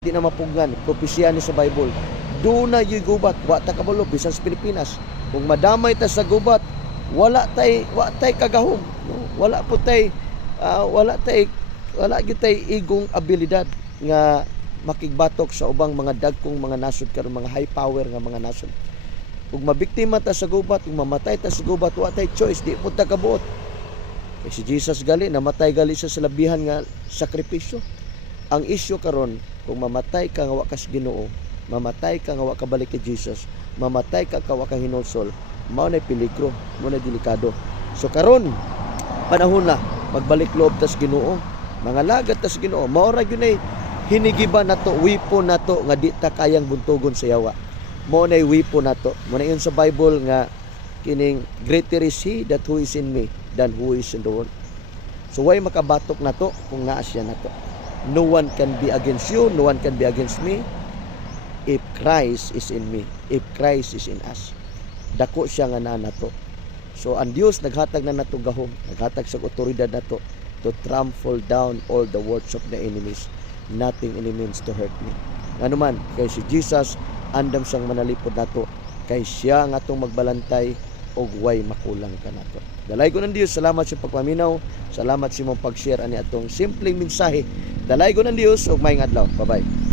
di na mapugan propesya ni sa Bible. Do na yo'y gubat, wa ta kabalo bisan sa Pilipinas. Kung madamay ta sa gubat, wala tay kagahom, no? Wala gyud tay igong abilidad nga makigbatok sa ubang mga dagkong mga nasod karon mga high power nga mga nasod. Kung mabiktima ta sa gubat, kung mamatay ta sa gubat, wa tay choice, di pud ta kabuot. Kay si Jesus gali namatay gali sa labihan nga sakripisyo. Ang isyu karon, kung mamatay ka nga wa kas Ginoo, mamatay ka nga wa ka balik kay Jesus, mamatay ka wa ka hinulsol, mao nay peligro, mao nay delikado. So karon panahon na magbalik loob tas Ginoo, mga lagad tas Ginoo, mao ra gyud nay hinigiban nato, weapon nato nga di ta kayang buntugon sa yawa. Mao nay weapon nato. Mo na yun sa Bible nga kining greater is he that who is in me than who is in the world. So way makabatok nato kung naa siya nato. No one can be against you, no one can be against me if Christ is in me, if Christ is in us. Dako siya nga naa nato. So ang Dios naghatag na nato gahom, naghatag sa otoridad nato to trample down all the works of the enemies. Nothing any means to hurt me. Ano man, kay si Jesus andam siyang manalipod nato, kay siya nga atong magbalantay og way makulang ka nato. Dalay ko ng Dios, salamat sa pagpaminaw, salamat sa imong pag-share ani atong simpleng mensahe. Dalay ko ng Dios og maayong adlaw. Bye-bye.